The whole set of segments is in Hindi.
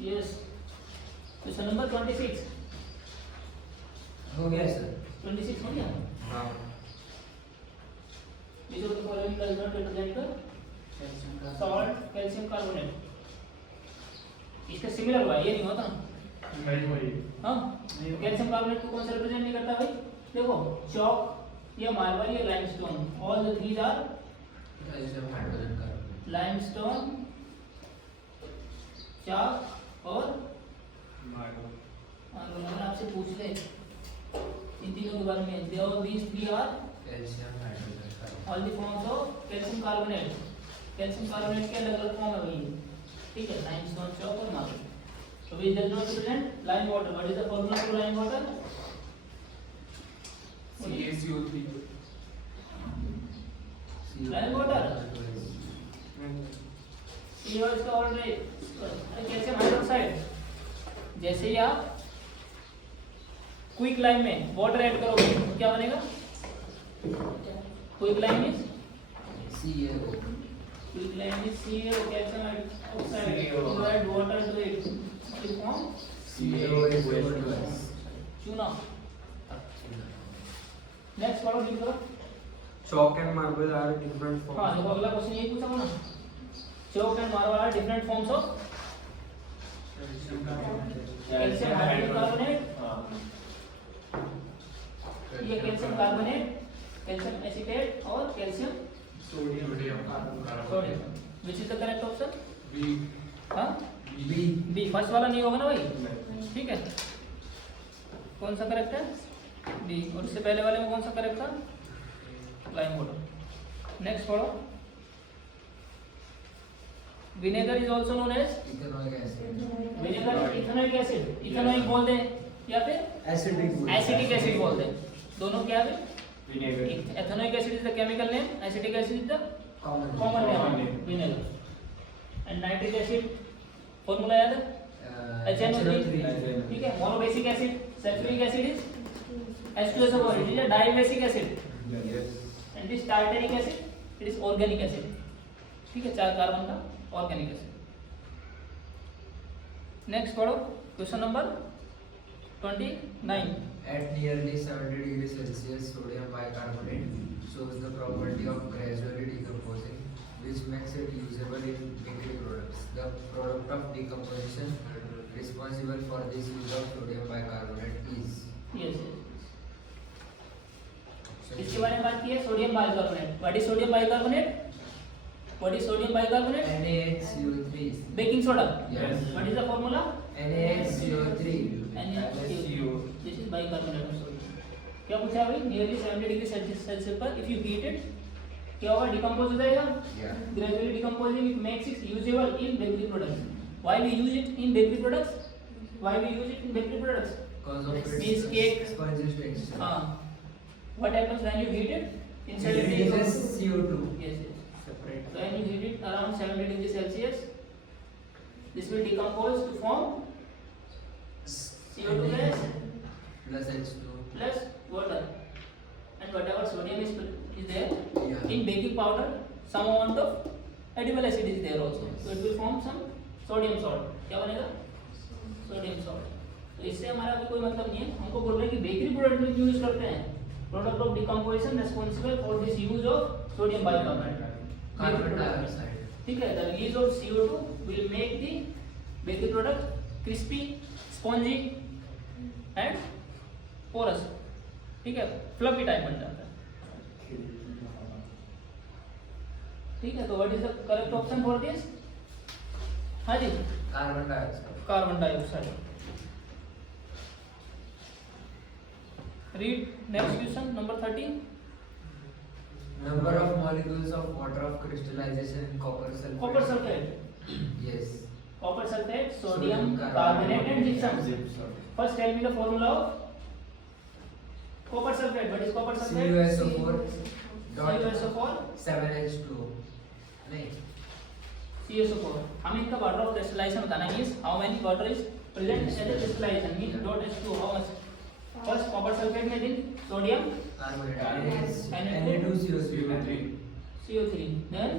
यस। क्वेश्चन नंबर 26 हो गया सर। 26 हो गया। हाँ। Which of the following does not represent the salt calcium carbonate? इसका सिमिलर हुआ, ये नहीं होता वही हाँ। कैल्शियम कार्बोनेट को कौन सा रिप्रेजेंट नहीं करता भाई? देखो चॉक या मार्बल या limestone, all the three are calcium hydrogen carbonate. Limestone, chalk और मैंने आपसे पूछ ले इन तीनों के बारे में। these three are calcium hydrogen carbonate. all the forms of calcium carbonate। Calcium carbonate के अलग अलग फॉर्म है भाई, ठीक है, लाइमस्टोन, चॉक और marble. So which does not represent lime water? What is the formula for lime water? CaCO3 Lime water। ये और इसका ऑलरेडी कैल्शियम हाइड्रोक्साइड। जैसे ही आप क्विक लाइम में वाटर ऐड करोगे तो क्या बनेगा? Quick lime is CaO। Quick lime is CaO, calcium hydroxide. You add water to it, it will form CaO2S। चूना। नेक्स्ट पढ़ो, लिख दो। Chalk and marble are different forms. हाँ देखो अगला क्वेश्चन यही पूछा ना, chalk and marble are different forms of calcium hydrocarbonate. ये कैल्शियम कार्बोनेट, कैल्शियम एसीटेट और calcium Sodium sodium. Which is the correct option? B हाँ बी। बी, फर्स्ट वाला नहीं होगा ना भाई, ठीक है। कौन सा करेक्ट है? बी। और इससे पहले वाले में कौन सा करेक्ट था? Lime water. नेक्स्ट पढ़ो। Vinegar is also known as ethanoic acid. Vinegar ethanoic acid, ethanoic बोल दें या फिर एसिडिक। एसिटिक एसिड बोल दें, दोनों क्या है? vinegar. Ethanoic acid is the chemical name, acetic acid is the common common Common name name. Vinegar. And nitric acid formula याद है? HNO3, ठीक है। Monobasic acid, sulphuric acid is H2SO4, it is a dibasic acid. Yes. And this tartaric acid it is organic acid, ठीक है, 4 कार्बन का ऑर्गेनिक एसिड। नेक्स्ट पढ़ो question number 29। At nearly 70 degrees Celsius, sodium bicarbonate shows the property of gradually decomposing, which makes it usable in bakery products. The product of decomposition responsible for this use of sodium bicarbonate is yes, इसके बारे में बात की है, sodium bicarbonate. What is sodium bicarbonate? What is sodium bicarbonate? NaHCO3। Baking soda. Yes. What is the formula? NaHCO3। NaCO. This is bicarbonate of sodium. क्या पूछा है भाई? नियरली 70 डिग्री सेल्सियस पर इफ यू हीट इट क्या होगा? डिकम्पोज हो जाएगा। Yeah. Gradually decomposing, it makes it usable in bakery products. Why we use it in bakery products? Why we use it in bakery products? Because of its Means cake. spongy texture. हाँ, what happens when you heat it? It Inside it releases CO2. yes, yes. Separate. So when you heat it around 70 degrees Celsius, this will decompose to form CO2 gas Plus H2. plus water, and whatever sodium is there Yeah. in baking powder, some amount of edible acid is there also. So it will form some sodium salt. क्या बनेगा? Sodium salt. तो इससे हमारा अभी कोई मतलब नहीं है, हमको बोल रहे हैं कि बेकरी प्रोडक्ट में यूज करते हैं, product of decomposition responsible for this use of sodium bicarbonate. Carbon dioxide. ठीक है, the release of CO2 will make the bakery product crispy, spongy and porous, ठीक है, फ्लफी टाइप बन जाता है। ठीक है, तो what is the correct option for this? हाँ जी, Carbon dioxide. Carbon dioxide. Read next question number 30। Number of molecules of water of crystallization in copper sulfate. Copper sulphate, Yes. Copper sulphate, sodium Sodium carbonate and carbonate. Gypsum. First tell me the formula of copper sulphate. What is copper sulphate? CuSO4 dot CuSO4 7H2O. नहीं. CuSO4। हम इनका वाटर ऑफ क्रिस्टलाइजेशन बताना है, means how many water is present as a crystallization, means dot H2 how much. First copper sulphate में दिन sodium Carbonate. Na2CO3. CO3, then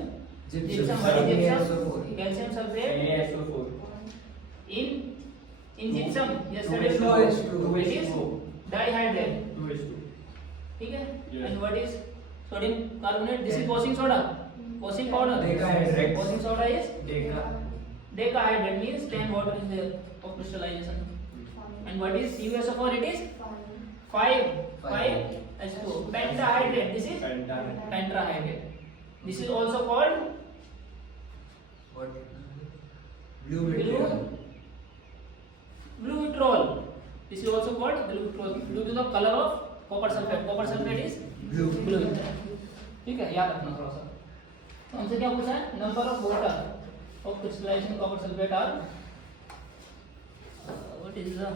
Gypsum. gypsum, what is gypsum? NaSO4. Calcium sulfate, NaSO4. in gypsum yesterday 2:2. it is dihydrate. 2:2. ठीक है? Yes. And what is sodium carbonate? This is washing soda, washing powder. Decahydrate. Washing soda is Deca. decahydrate, means 10 water is there of crystallization. And what is CuSO4? It is 5 H2O. Pentahydrate. This is pentahydrate. This is also called What? Blue material. blue vitriol. This is also called blue vitriol due to the color of copper sulfate. Copper sulfate is Blue. blue vitriol. ठीक है, याद रखना थोड़ा सा. तो हमसे क्या पूछा है? Number of water of crystallization copper sulfate are what is the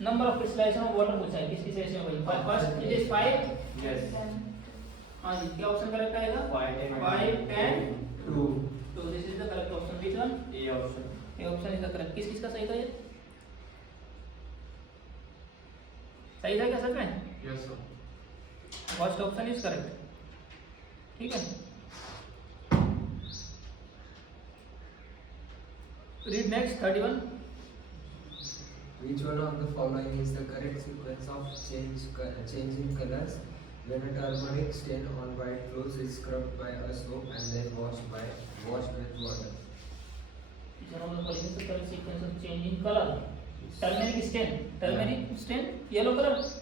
number of crystallization of water पूछा है. किस रेशियो में भाई? First it is 5. Yes. हाँ जी, क्या ऑप्शन करेक्ट आएगा? 5, 10. 2. So this is the correct option. Which one? A option. ये ऑप्शन इज द करेक्ट. किस का सही था ये? सही था क्या सच में? Yes, sir. First option is correct. ठीक है. Read next 31. Which one of the following is the correct sequence of change in colors when a turmeric stain on white clothes is scrubbed by a soap and then washed with water? Which one of the following is the correct sequence of change in color? Turmeric stain. Turmeric stain yellow color. Yes.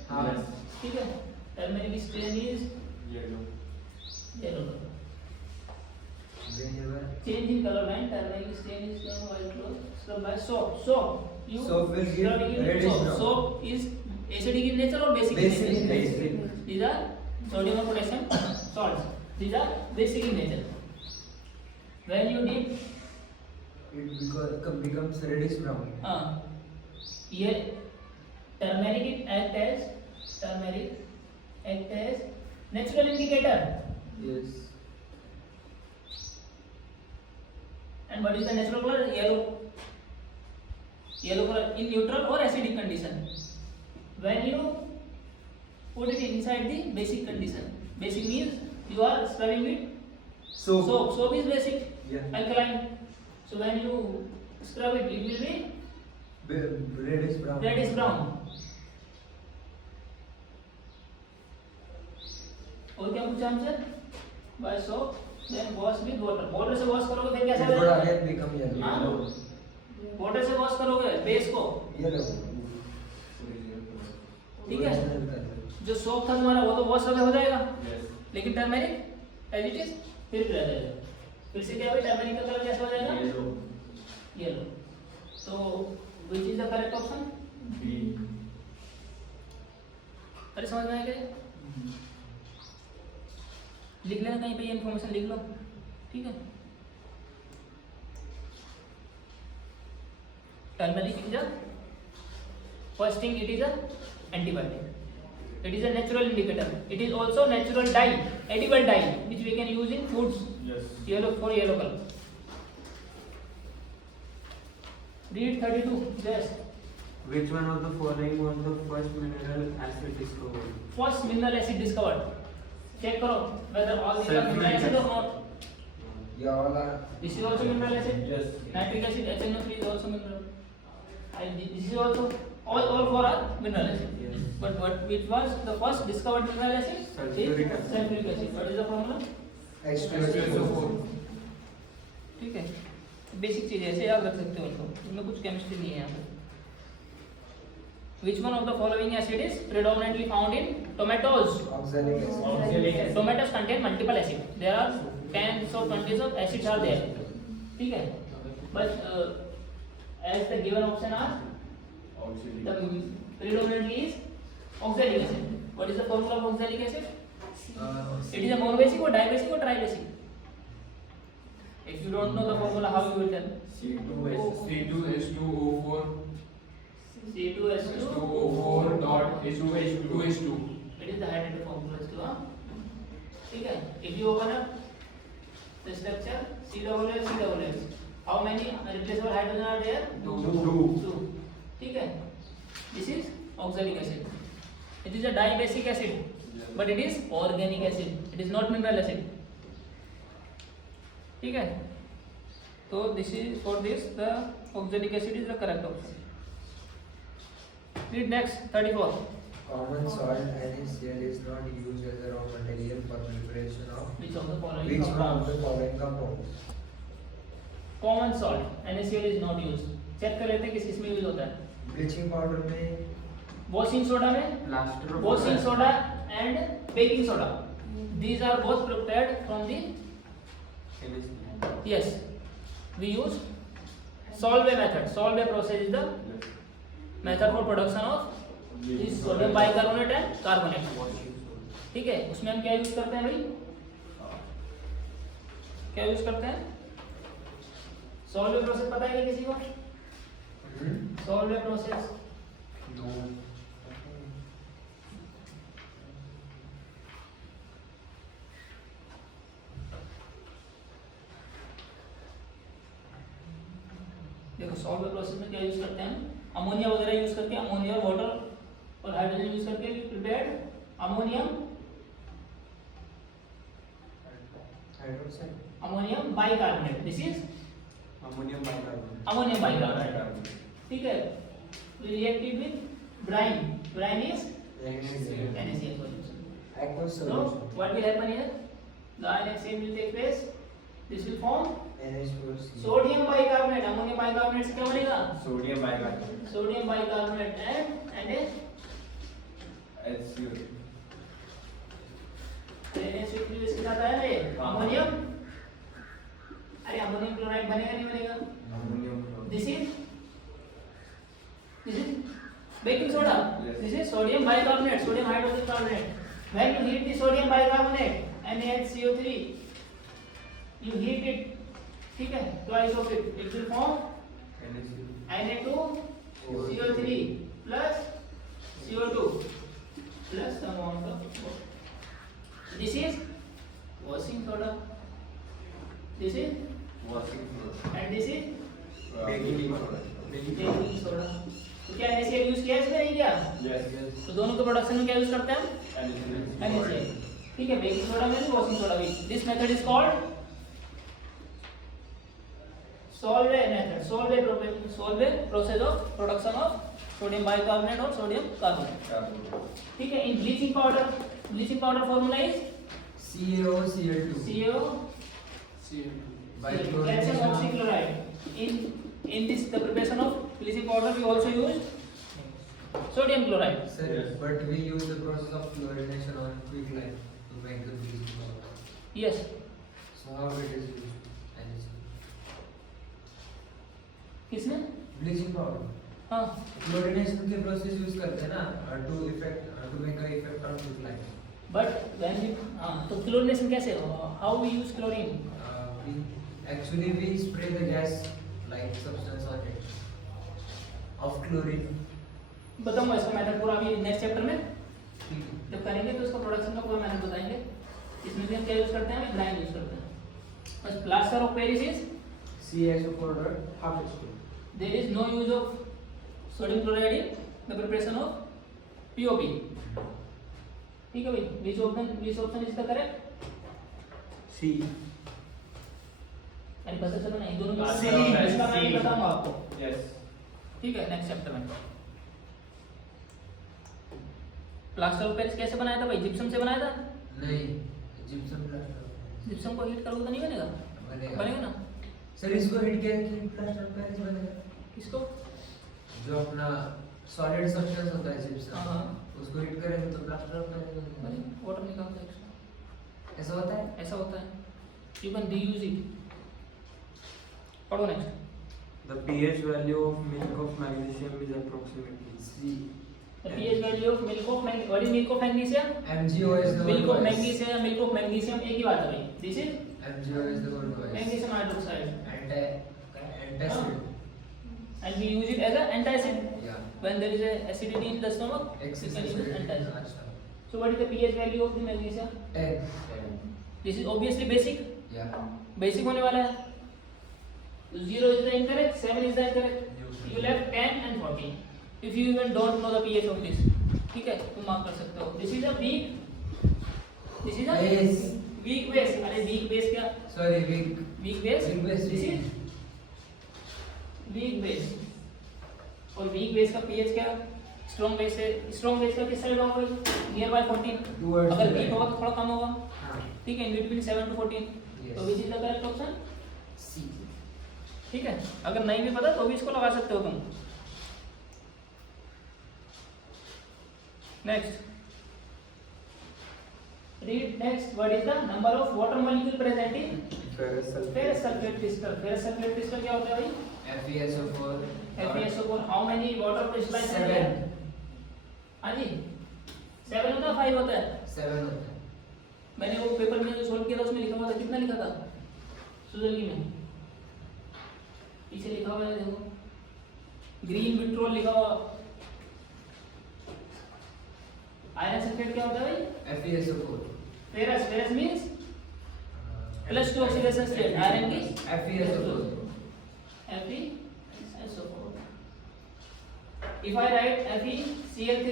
ठीक है. Turmeric stain is Yellow. yellow color. Whenever Change in color when turmeric stain is on white clothes scrubbed by soap. Soap. You Soap will give scrubbing in reddish soap. brown. Soap is acidic in nature or basic Basic in in nature? nature. These are sodium or potassium salts. These are basic in nature. When you dip, it becomes reddish brown. ये turmeric act as natural indicator. Yes. And what is the natural color? Yellow. Yellow color in neutral or acidic condition. When you put it inside the basic condition. Basic means you are scrubbing with Soap. soap. Soap is basic, Yeah. alkaline. So when you scrub it, it will be Reddish brown. reddish brown. और क्या पूछा हमसे? By soap, then wash with water. Water से wash करोगे फिर कैसा It would रहेगा? again become yellow. हाँ? वाटर से वॉश करोगे बेस को. Yellow. ठीक है. Original color. जो सोप था तुम्हारा वो तो वॉश हो जाएगा. Yes. लेकिन टर्मेरिक एज इट इज फिर भी रह जाएगा. फिर से क्या होगा? टर्मेरिक का कलर कैसा हो जाएगा? Yellow. येलो. तो which is the correct option? B. अरे समझ में आया क्या? लिख लेना कहीं पे, ये इन्फॉर्मेशन लिख लो. ठीक है. Turmeric is a first thing, it is a antibiotic. It is a natural indicator. It is also natural dye, edible dye, which we can use in foods. Yes. Yellow for yellow color. Read 32. Yes. Which one of the following was the first mineral acid discovered? First mineral acid discovered. Check करो whether all these are mineral acid or not. Yeah, all are. This is also mineral acid. Yes. Nitric acid, HNO3 is also mineral. And this is also all four are mineral acid. Yes. But which was the first discovered mineral acid? Sulfuric acid. Sulfuric acid. What is the formula? H2SO4. ठीक है. बेसिक चीज ऐसे याद रख सकते हो इनको. इनमें कुछ केमिस्ट्री नहीं है यहाँ पे. Which one of the following acid is predominantly found in tomatoes? Oxalic acid. Oxalic acid. Tomatoes contain multiple acid. There are tens or twenties of acids are there. ठीक है. But as the given option are, Oxalic. the predominantly is oxalic acid. What is the formula of oxalic acid? It is a monobasic or dibasic or tribasic? If you don't know the formula, how you will tell? C2H2O4 C2H2. H2O4 dot H2H2. It is the hydrogen formula H2, huh? ठीक है. If you open up the structure COOH, how many replaceable hydrogen are there? Two. ठीक है. This is oxalic acid. It is a dibasic acid. but it is organic acid, it is not mineral acid. ठीक है, तो this is for this the oxalic acid is the correct option. Read next 34. Common salt NaCl is not used as a raw material for preparation of Which of the following which one of compounds? the following compounds? Common salt NaCl is not used. Check कर लेते हैं किस इसमें यूज होता है. Bleaching powder में वॉशिंग सोडा में Plaster of washing Paris. soda and baking soda, these are both prepared from the NaCl. yes we use Solvay method. Solvay process is the method for production of this sodium bicarbonate and carbonate. Washing soda. ठीक है, उसमें हम क्या यूज करते हैं भाई, क्या यूज करते हैं? Solvay process पता है क्या किसी को? Solvay process No. देखो सॉल्व प्रोसेस में क्या यूज करते हैं, अमोनिया वगैरह यूज करके, अमोनिया वाटर और हाइड्रोजन यूज करके prepared ammonium hydroxide. Ammonium bicarbonate, this is Ammonium bicarbonate. Ammonium bicarbonate. ठीक है, we reacted with brine. Brine is NaCl. NaCl solution. Aqueous So solution. what will happen here? The ion exchange will take place. This will form NH4C. sodium bicarbonate. Ammonium bicarbonate से क्या बनेगा? Sodium bicarbonate. Sodium bicarbonate and HCl. NaCl इसके साथ आया रे अमोनियम. अरे अमोनियम क्लोराइड बनेगा नहीं बनेगा? Ammonium chloride. This is baking soda. Yes. This is sodium bicarbonate, sodium hydrogen carbonate. When you heat the sodium bicarbonate NaCO3, you heat it, ठीक है, twice of it, it will form NaCl. Na2CO3 plus CO2 plus some amount of water. This is washing soda. This is Washing soda. and this is Baking soda. baking soda. तो क्या NaCl यूज किया है इसमें नहीं किया? Yes. तो दोनों के प्रोडक्शन में क्या यूज करते हैं? NaCl. NaCl. ठीक है, बेकिंग सोडा में भी वॉशिंग सोडा भी. This method is called Solvay method. Solvay process of production of sodium bicarbonate or sodium carbonate. Carbonate. ठीक है, in bleaching powder formula is CaOCl2. CO By calcium chlorination of oxychloride. In this the preparation of bleaching powder we also use sodium chloride. Sir, Yes. but we use the process of chlorination on quicklime to make the bleaching powder. Yes. So how it is used? NaCl. किसने? Bleaching powder. हाँ. Chlorination के process use करते हैं ना to make a effect on quicklime. But when we तो chlorination कैसे? How we use chlorine? We spray the gas like substance on it of chlorine. बताऊंगा इसका मेथड पूरा अभी नेक्स्ट चैप्टर में जब करेंगे तो इसका प्रोडक्शन का पूरा मेथड बताएंगे. इसमें भी हम क्या यूज करते हैं? ब्राइन यूज करते हैं. बस plaster of Paris is CaSO4 half H2. There is no use of sodium chloride in the preparation of POP. ठीक है भाई, which option is the correct? C. अरे पता चला नहीं, दोनों में C, इसका मैं C. ही बताऊंगा आपको. Yes. ठीक है, नेक्स्ट चैप्टर में. प्लास्टर ऑफ पेरिस कैसे बनाया था भाई? जिप्सम से बनाया था. नहीं, gypsum plaster. जिप्सम को हीट करोगे तो नहीं बनेगा? बनेगा ना. सर इसको हिट किया कि प्लास्टर ऑफ पेरिस बनेगा. किसको? जो अपना सॉलिड सब्सटेंस होता है gypsum, हाँ. उसको हिट करेंगे तो प्लास्टर ऑफ पेरिस बनेगा. वाटर निकालता है एक्स्ट्रा. ऐसा होता है. ऐसा होता है. You can reuse it. पढ़ो next. The pH value of milk of magnesium is approximately C. The pH value of milk of magnesium. What is milk of magnesium? MgO is the Milk word of voice. magnesium, milk of magnesium एक ही बात है भाई. This is MgO is the word voice. magnesium hydroxide, Antacid. and we use it as an antacid. Yeah. When there is a acidity in the stomach, we Excess can use acidity. antacid. अच्छा. So what is the pH value of the magnesium? 10. This is obviously basic. Yeah. Basic होने वाला है. 0 is the incorrect, 7 is the correct. You left 10 and 14. If you even don't know the pH of this, ठीक है, तुम मार्क कर सकते हो. This is a weak this is a Base. Weak base. अरे वीक बेस क्या? Sorry, weak. Weak base. Weak base. This is weak base. और वीक बेस का पीएच क्या? स्ट्रॉन्ग बेस से. स्ट्रॉन्ग बेस का किस साइड होगा? Near by 14. Towards अगर the वीक right. होगा तो थोड़ा कम होगा. हाँ. ठीक है, इन बिटवीन 7 to 14. Yes. तो विच is the correct option? C. ठीक है, अगर नहीं भी पता तो भी इसको लगा सकते हो तुम. Next, read next. What is the number of water molecule present in ferrous sulfate. Ferrous sulphate crystal. Ferrous sulphate crystal क्या होता है भाई? FeSO4. FeSO4. How many water crystallise है? 7. हाँ जी, 7 होता है 5 होता है? 7 होता है. मैंने वो पेपर में जो सोल्व किया था उसमें लिखा हुआ था, कितना लिखा था सुजलगी में? पीछे लिखा हुआ है देखो, ग्रीन विट्रोल लिखा हुआ. आयरन सल्फेट क्या होता है भाई? FeSO4. Ferrous. Ferrous means plus 2 oxidation state. Iron की FeSO4. FeSO4. If I write FeCl3,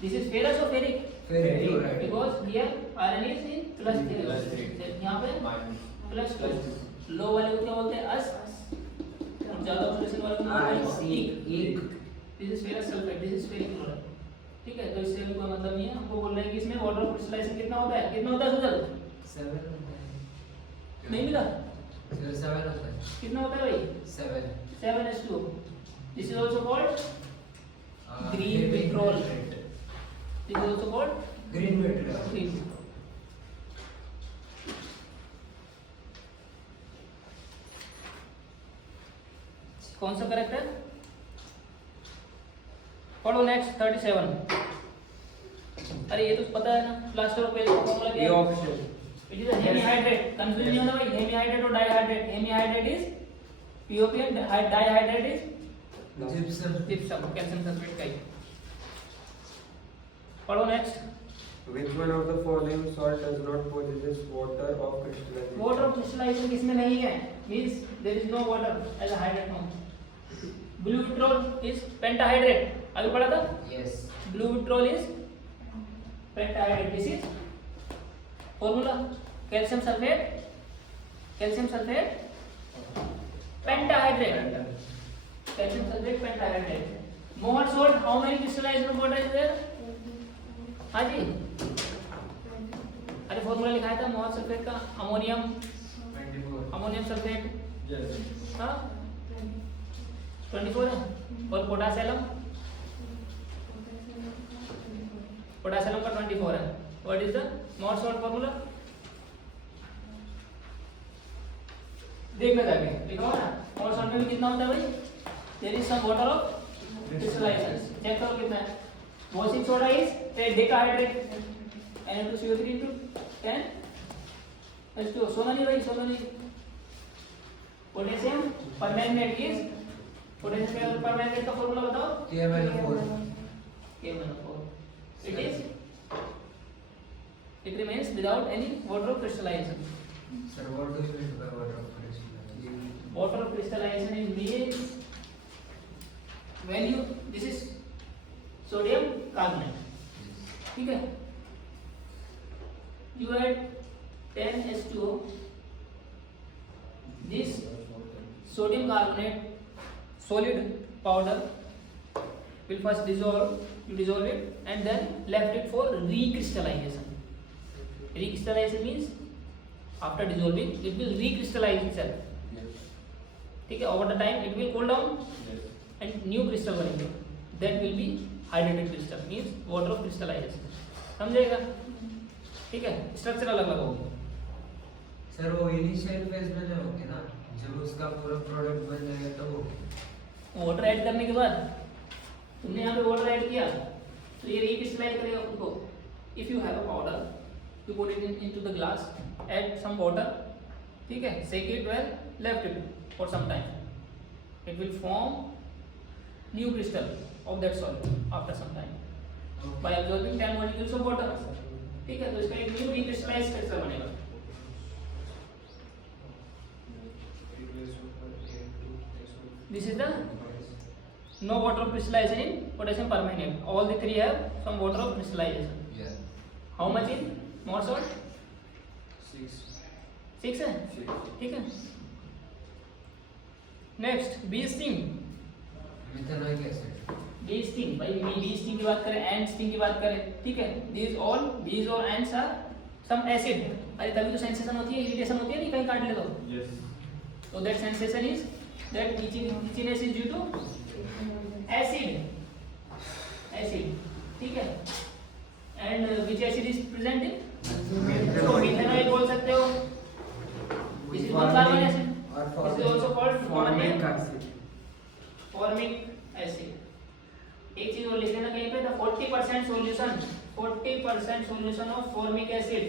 this is ferrous or ferric? Ferric chloride. Because here iron is in plus 3. Plus three. यहाँ पे प्लस 2. लो वाले को क्या बोलते हैं? अस. और ज्यादा ऑक्सीडेशन वाले को बोलते हैं इक. This is ferrous sulphate. This is ferric chloride. ठीक है, तो इससे भी कोई मतलब नहीं है. हमको बोल रहे हैं कि इसमें वाटर क्रिस्टलाइजेशन कितना होता है? कितना होता है सुजल? 7 होता है. नहीं मिला? 7 होता है. कितना होता है भाई? 7. 7s2. This is also called green vitriol. This is also called Green vitriol. green. कौन सा करेक्ट है? पढ़ो नेक्स्ट 37. अरे ये तो पता है ना, प्लास्टर ऑफ पेरिस का फॉर्मूला क्या ये है? option. It is a hemihydrate. Confusion नहीं होना भाई. हेमीहाइड्रेट और dihydrate. Hemihydrate is POP and dihydrate is Gypsum. Gypsum. Calcium sulphate का ही. पढ़ो next. Which one of the following salt does not possess water of crystallization? Water of crystallization किसमें नहीं है? Means there is no water as a hydrate form. Blue vitriol is pentahydrate. अभी पढ़ा था. Yes. Blue vitriol is pentahydrate. This is formula calcium sulphate. Calcium sulphate pentahydrate. Calcium sulphate pentahydrate. Mohr salt. How many crystallization of water is there? हाँ जी, अरे फॉर्मूला लिखाया था मोहर सल्फेट का. अमोनियम. 24. Ammonium sulphate. Yes. हाँ 24 है. और पोटासियम. पोटासियम का 24 है. व्हाट इज द मोहर सॉल्ट फॉर्मूला? देखना जाके लिखा हुआ ना. मोहर सॉल्ट में भी कितना होता है भाई? There is some water of crystallization. Check करो कितना है. Washing soda is decahydrate. Na2CO3 into 10 H2O. सोना नहीं भाई, सोना नहीं. Potassium permanganate is. पोटेशियम का परमैंगनेट का फॉर्मूला बताओ. KMnO4. KMnO4. It is. It remains without any water of crystallization. Sir, what do you mean by water of crystallization? Water of crystallization is means when you, this is sodium carbonate. ठीक है, you add 10 H2O. This sodium carbonate solid powder will first dissolve. You dissolve it and then left it for recrystallization. Recrystallization means after dissolving it will recrystallize itself. Yes. ठीक है, over the time it will cool down Yes. and new crystal बनेंगे. That will be hydrated crystal means water of crystallization. समझेगा? ठीक है, स्ट्रक्चर अलग अलग होगा. सर वो इनिशियल फेज में जो होंगे ना, जब उसका पूरा प्रोडक्ट बन जाएगा तो वो वाटर ऐड करने के बाद तुमने यहाँ पे वाटर ऐड किया तो ये रिक्रिस्टलाइज करेगा खुद को. If you have a powder you put it into the glass, add some water. ठीक है, shake it well, left it for some time. It will form new crystal of that solid after some time by absorbing 10 molecules of water. ठीक है, तो इसका एक न्यू रिक्रिस्टलाइज क्रिस्टल बनेगा. This is the no water of crystallization in potassium permanganate. All the three have some water of crystallization. yeah. How much is more salt? 6 है, ठीक है। Next bee sting, methanoic acid, bee sting भाई, बी स्टिंग की बात करें, एंड स्टिंग की बात करें, ठीक है। दीज ऑल बीज और एंड्स आर सम एसिड। अरे तभी तो सेंसेशन होती है, इरिटेशन होती है, नहीं कहीं काट ले तो। Yes. So that sensation is that itchiness is due to acid, ठीक है। And which acid is present in? So methanoic बोल सकते हो। This is one carbon acid. This is also called common name formic acid. एक चीज और लिख लेना कहीं पे, the 40% solution of formic acid.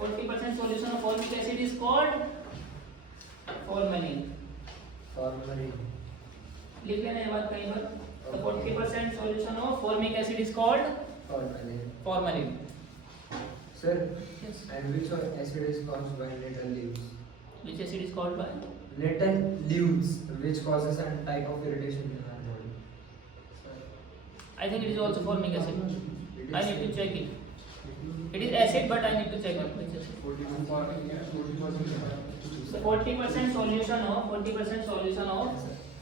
40% solution of formic acid is called formalin. लिख लेना ये बात कहीं पर। The 40% solution of formic acid is called formalin. Sir, Yes. and which acid is caused by nettle leaves? Which acid is called by? Nettle leaves, which causes a type of irritation in our body. I think it is also formic acid. I need to check it. It is acid, but I need to check it. Which acid? 40%. So 40% solution of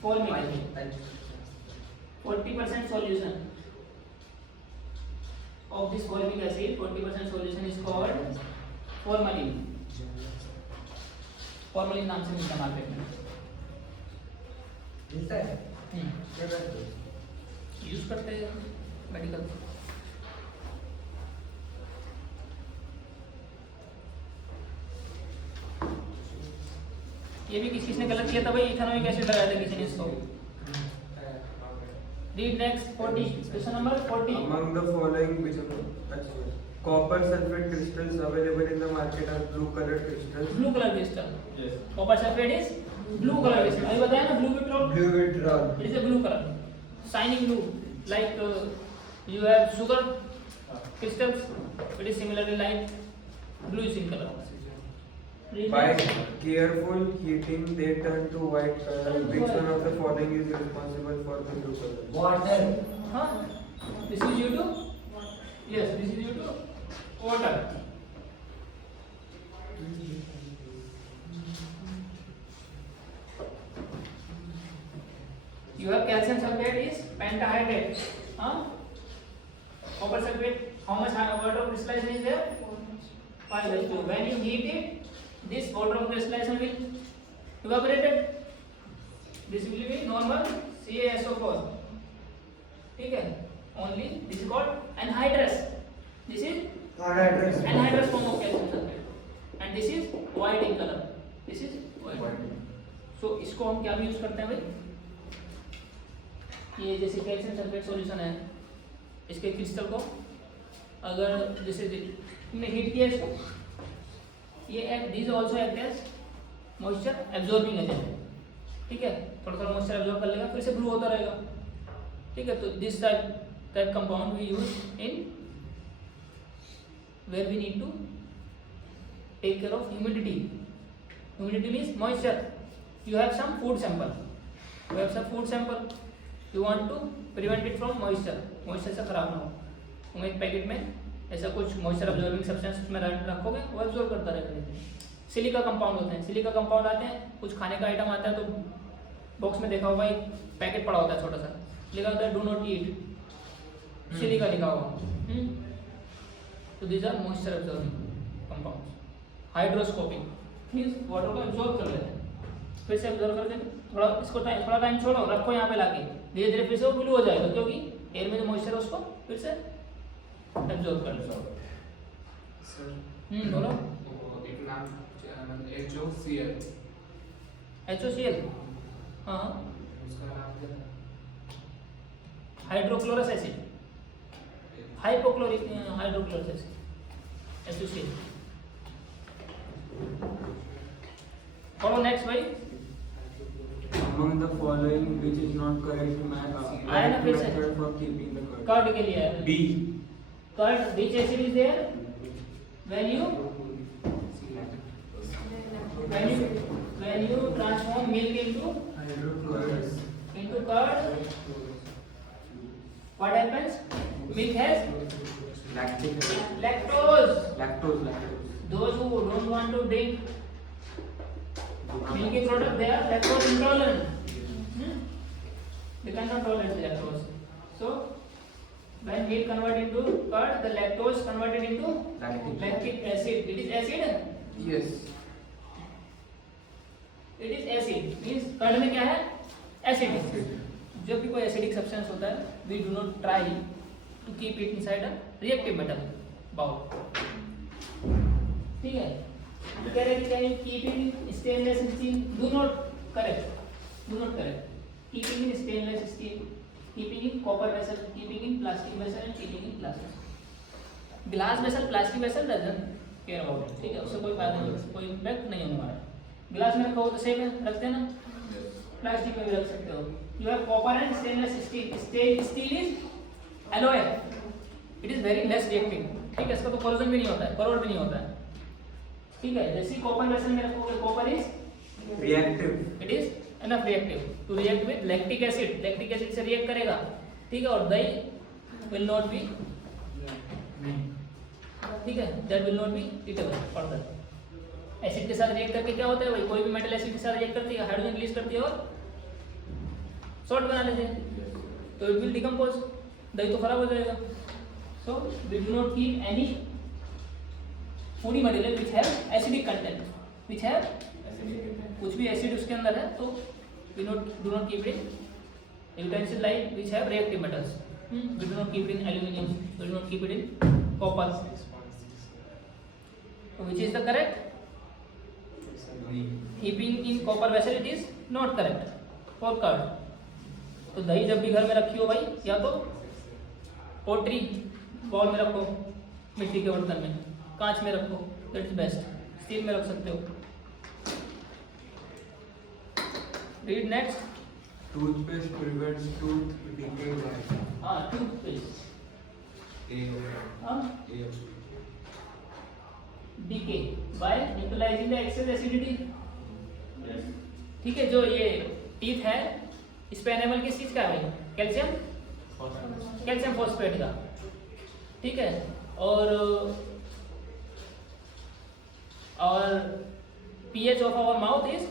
formic acid. 40% solution of this formic acid, 40% solution is called formalin. Formalin नाम से मिलता है मार्केट में। मिलता है? हम्म, क्या करते हो? यूज करते हैं मेडिकल। ये भी किसी ने गलत किया था भाई, इथेनोइक एसिड लगाया था किसी ने इसको। Read next 40. Question number 40. Among the following which copper sulfate crystals available in the market are blue colored crystals. Blue color crystal. Yes. Copper sulfate is blue color crystal. अभी बताया ना blue withdrawal. Blue withdrawal. It is a blue color, shining blue. Like you have sugar crystals. It is similarly like bluish in color. Read By next. careful heating, they turn to white color. Which one of the following is responsible for the blue color? Water. Huh? This is due to? Yes, this is due to water. You have calcium sulfate is pentahydrate. Huh? Copper sulfate, how much water of crystallization is there? 5:2. When you heat it, this water of crystallization will evaporated. This will be normal CaSO4. ठीक है? Only this is called anhydrous. This is anhydrous form of calcium sulfate. And this is white in color. This is white. So इसको हम क्या भी यूज करते हैं भाई? ये जैसे कैल्शियम सल्फेट सॉल्यूशन है, इसके क्रिस्टल को अगर जैसे तुमने हीट किया इसको, ये this also act as moisture absorbing agent, ठीक है। थोड़ा थोड़ा मॉइस्चर एब्जॉर्ब कर लेगा, फिर से ब्लू होता रहेगा, ठीक है। तो this type compound we use in where we need to take care of humidity. Humidity means moisture. You have some food sample, you want to prevent it from moisture से खराब ना हो। तुम एक पैकेट में ऐसा कुछ मॉइस्चर अब्जॉर्बिंग सब्सटेंस उसमें रखोगे, वो एब्जॉर्ब करता रहेगा। सिलिका कंपाउंड होते हैं, सिलिका कंपाउंड आते हैं, कुछ खाने का आइटम आता है तो बॉक्स में देखा होगा एक पैकेट पड़ा होता है छोटा सा, लिखा होता है डू नॉट ईट, सिलिका लिखा होगा। तो these are moisture absorbing compounds. Hydroscopic means water को एब्जॉर्ब कर लेते हैं, फिर से एब्जॉर्ब करके थोड़ा इसको थोड़ा टाइम छोड़ो, रखो यहाँ पे लाके, धीरे धीरे फिर से वो ब्लू हो जाएगा, क्योंकि एयर में जो मॉइस्चर है उसको फिर से एब्जॉर्ब कर लेता है। बोलो। एक नाम HOCl. HOCl, हाँ, उसका नाम क्या था? Hydrochlorous acid, hypochloric hydrochlorous acid, HOCl। Follow next भाई। Among the following which is not correct आया ना फिर से? method for keeping the curd? Curd के लिए है। B. Curd, which acid is there? When you transform milk into curd, what happens? Milk has Lactic. Lactose. Lactose. Those who don't want to drink milky product, they are lactose intolerant. They cannot tolerate the lactose. So when milk converted into curd, the lactose converted into lactic acid. It is acid. Yes. It is acid. Means curd में क्या है? Acid. जब भी कोई acidic substance होता है, we do not try to keep it inside a reactive metal bowl. ठीक है? कह रहे कि चाहे keeping in stainless steel, do not correct. Keeping in stainless steel, keeping in copper vessel, keeping in plastic vessel, and keeping in glass vessel. Glass vessel, plastic vessel doesn't care about it. ठीक है? उससे कोई फायदा नहीं, कोई इम्पैक्ट नहीं होने वाला. ग्लास में रखा हो तो सेम है, रखते हैं ना. प्लास्टिक में भी रख सकते हो. You have copper and stainless steel. Steel is alloy. It is very less reactive. ठीक है, इसका तो corrosion भी नहीं होता है, corrode भी नहीं होता है. ठीक है, जैसे कॉपर वेसल में रखोगे, copper is Reactive. It is enough reactive to react with lactic acid. Lactic acid से react करेगा. ठीक है, और दही will not be, ठीक है, that will not be eatable further. Acid के साथ रिएक्ट करके क्या होता है भाई, कोई भी मेटल एसिड के साथ रिएक्ट करती है, हाइड्रोजन रिलीज करती है और सॉल्ट बना लेते हैं, तो इट विल डिकम्पोज, दही तो खराब हो जाएगा. So we do not keep any foody material which have acidic content, which have कुछ भी एसिड उसके अंदर है, तो we do not keep it utensil like which have reactive metals. We do not keep it in aluminium, we do not keep it in copper. Which is the correct? Keeping in copper vessel, it is not correct for curd. तो दही जब भी घर में रखी हो भाई, या तो पोट्री बॉल में रखो, मिट्टी के बर्तन में, कांच में रखो, दैट इज बेस्ट. स्टील में रख सकते हो. Read next. Toothpaste prevents tooth decay by. हाँ, टूथपेस्ट. हाँ, decay by neutralizing the excess acidity. ठीक है, जो ये टीथ है, इस पे एनेमल किस चीज का है भाई? कैल्शियम फॉस्फेट का. ठीक है, और pH of our mouth is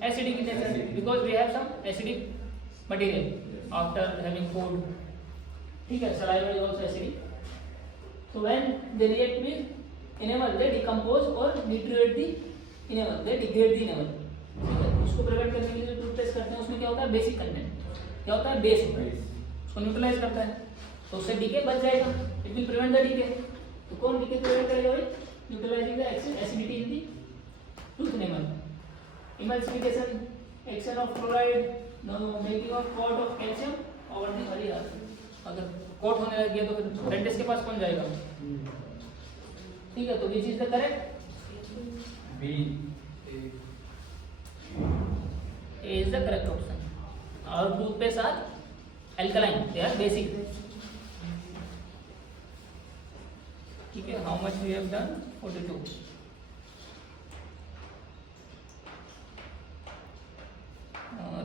acidic in nature because we have some acidic material after having food. ठीक है, saliva is also acidic. So when they react with enamel, they decompose or deteriorate the enamel, they degrade the enamel. ठीक है, उसको प्रिवेंट करने के लिए जो टूथपेस्ट करते हैं उसमें क्या होता है? बेसिक कंटेंट क्या होता है? बेस होता है, उसको न्यूट्रलाइज करता है, तो उससे डीके बच जाएगा. It will prevent the decay. तो कौन डीके प्रिवेंट करेगा भाई? Neutralizing the excess acidity in the tooth enamel. Emulsification, action of fluoride, making of coat of calcium over the area. अगर कोट होने लग गया तो फिर डेंटिस्ट के पास कौन जाएगा? ठीक है, तो which is the correct? B. A is the correct option. Our toothpaste are alkaline, they are basic. ठीक है, how much we have done? 42.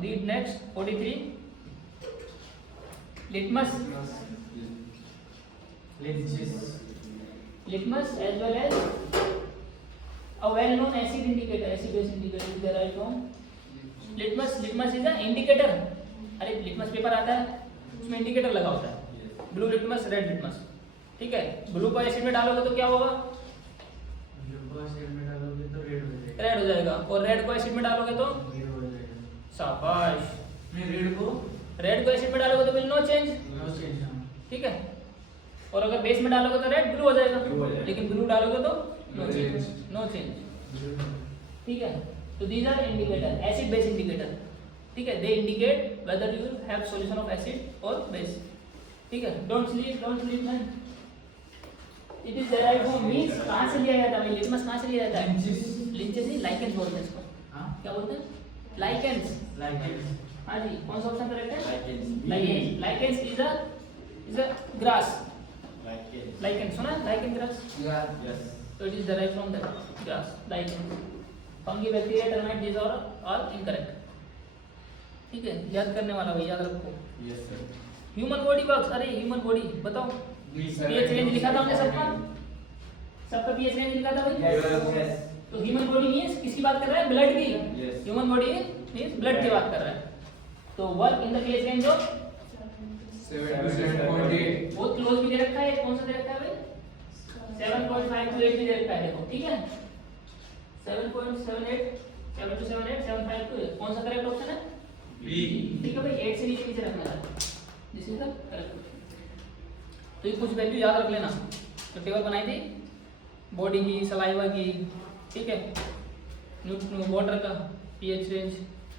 Read next. 43. Litmus. Litmus as well as a well-known acid indicator, acid-base indicator is derived from litmus. Litmus is an indicator. अरे लिटमस पेपर आता है, उसमें इंडिकेटर लगा होता है, ब्लू लिटमस, रेड लिटमस. ठीक है, ब्लू को एसिड में डालोगे तो क्या होगा? रेड हो जाएगा, और रेड को एसिड में डालोगे तो शाबाश. रेड को एसिड में डालोगे तो विल नो चेंज. ठीक है, और अगर बेस में डालोगे तो रेड ब्लू हो जाएगा, लेकिन ब्लू डालोगे तो नो चेंज. ठीक है, तो these are indicator, acid base indicator. ठीक है, they indicate whether you have solution of acid और बेस. ठीक है, don't sleep man. It is derived from means, कहां से लिया जाता है? लिटमस कहां से लिया जाता है? लिंचेस ही लाइकेंस बोलते हैं इसको. क्या बोलते हैं? लाइकेंस. हाँ जी, कौन सा ऑप्शन करेक्ट है? Lichens. Lichens is a grass. Lichens सुना है? Lichen grass. So it is derived from the grass, lichen. Fungi, bacteria, termite, these are all incorrect. ठीक है, याद करने वाला भाई, याद रखो. Yes sir. Human body works. अरे ह्यूमन बॉडी बताओ, पीएच रेंज लिखा था हमने सबका पीएच रेंज लिखा था भाई। Yes. तो ह्यूमन बॉडी मींस किसकी बात कर रहा है? ब्लड की। Yes. Human body means blood की बात कर रहा है। तो work in the pH range of 7.8 बहुत क्लोज भी दे रखा है, कौन सा दे रखा है भाई? 7.5 to 8 भी दे रखा है, देखो ठीक है। 7.78 7 to 7 8 7.5 to 8 कौन सा करेक्ट ऑप्शन है? B. ठीक है भाई, 8 से नीचे रखना है, this is the correct option. तो ये कुछ वैल्यू याद रख लेना, तो टेबल बनाई थी बॉडी की, सलाइवा की, ठीक है, वाटर का पीएच रेंज,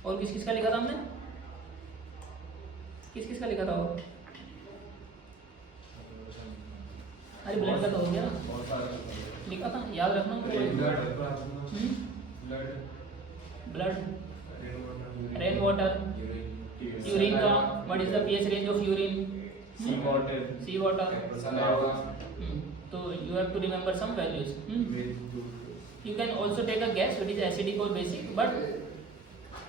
और किस किस का लिखा था हमने? किस किस का लिखा था? और अरे ब्लड का तो हो गया ना, लिखा था, याद रखना। ब्लड, रेन वाटर, यूरिन का, what is the pH range of urine? Sea water. Sea water. saliva तो you have to remember some values. With You can also take a guess what is acidic or basic, but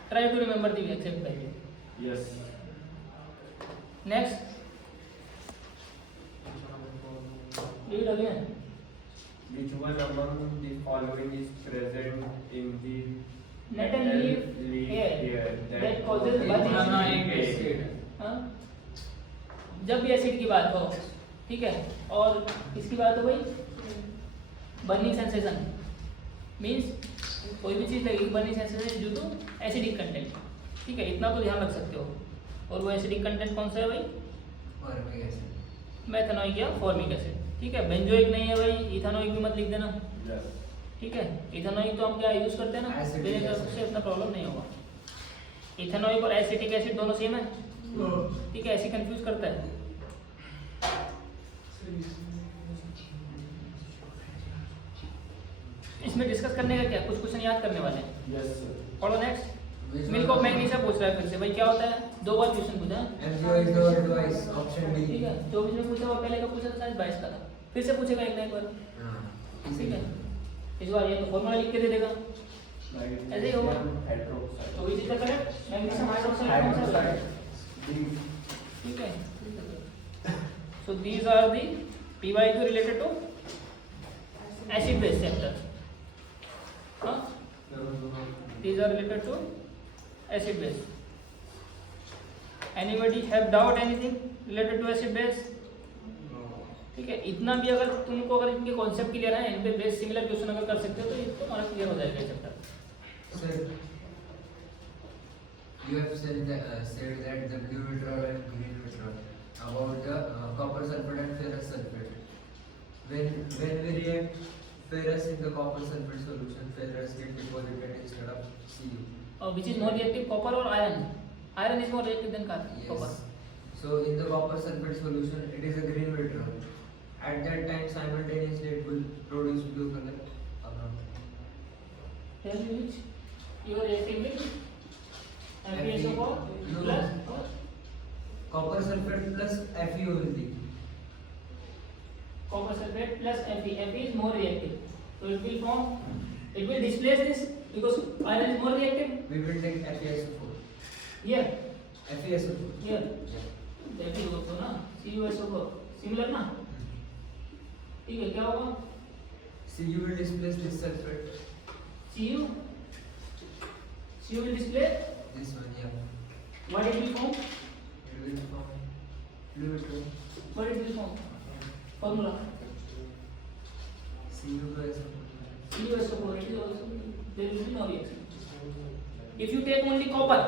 try to remember the exact value. yes. Next, read again. Which one among the following is present in the Nettle leaf hair that causes Ethanoic burning. acid हाँ? जब भी एसिड की बात हो, ठीक है, और किसकी बात हो भाई? बर्निंग सेंसेशन मीन्स कोई भी चीज़ लगेगी burning sensation due to acidic content, ठीक है, इतना तो ध्यान रख सकते हो। और वो एसिडिक कंटेंट कौन सा है भाई? Formic acid. मेथनोइक या फॉर्मिक एसिड, ठीक है। बेंजोइक नहीं है भाई, इथानोइक भी मत लिख देना, Yes. ठीक है। इथानोइक तो हम क्या यूज करते हैं ना, Acetic विनेगर, acid। उससे इतना प्रॉब्लम नहीं होगा। इथानोइक और एसिटिक एसिड दोनों सेम है, ठीक है, ऐसे कंफ्यूज करता है। इसमें डिस्कस करने का क्या, कुछ क्वेश्चन याद करने वाले हैं। Yes, sir. पढ़ो नेक्स्ट। मिल्क ऑफ मैग्नीशिया पूछ रहा है फिर से, भाई क्या होता है? दो बार क्वेश्चन पूछा है, MGO is the device, option D। ठीक है। 24 में पूछा हुआ, पहले का पूछा था शायद 22 का था, फिर से पूछेगा एक ना एक बार, हाँ, ठीक है। इस बार ये तो फॉर्मूला लिख के दे देगा, ऐसे ही होगा। Hydroxide. तो इसी का करेक्ट मैग्नीशियम हाइड्रोक्साइड कौन सा है? ठीक है। So these are the PYQ related to acid base chapter. Huh? These are related to acid base. Anybody have doubt anything related to acid base? ठीक है, इतना भी अगर तुमको अगर इनके कॉन्सेप्ट क्लियर है, इन पे बेस सिमिलर क्वेश्चन अगर कर सकते हो तो ये तुम्हारा क्लियर हो जाएगा chapter. Sir, you have said that the blue withdrawal and green withdrawal about the copper sulfate and ferrous sulfate. When we react ferrous in the copper sulfate solution, ferrous get deposited instead of Cu. Which is more reactive, copper or iron? Iron is more reactive than copper. Yes. So in the copper sulfate solution, it is a green withdrawal. At that time, simultaneously it will produce blue color or not. Tell me which you are reacting with FeSO4 No. plus Copper sulfate plus Fe only. copper sulfate plus Fe. Fe is more reactive, so it will form, it will displace this because iron is more reactive. We will take FeSO4. Here, FeSO4. here, Yeah. that is also ना CuSO4 similar ना, ठीक है। क्या होगा? Cu will displace this sulfate. Cu will displace This one, yeah. what it will form? It will form blue withdrawal. What it will form? Formula CuSO4. CuSO4. It is also, there will be no reaction. If you take only copper,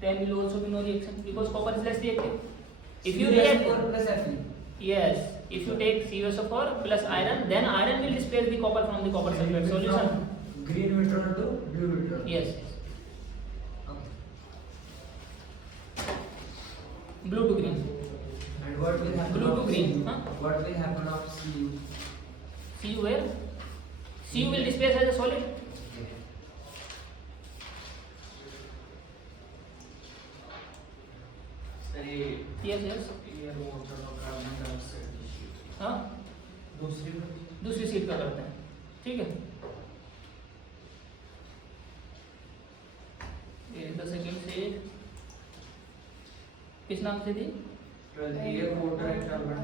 then will also be no reaction because copper is less reactive. If you react, CuSO4 plus Fe. yes, if you take CuSO4 plus iron, then iron will displace the copper from the copper sulfate solution. From green withdrawal to blue withdrawal. Yes, Okay. blue to green. And what will happen? Blue to of green, Cu? huh? What will happen of Cu? Cu where? Cu will displace as a solid. Okay. सही Yes, yes. एयर वाटर और कार्बन डाइऑक्साइड हाँ, दूसरी सीट का करते हैं, ठीक है। ये 10 सेकंड से किस नाम से थी? Air water and carbon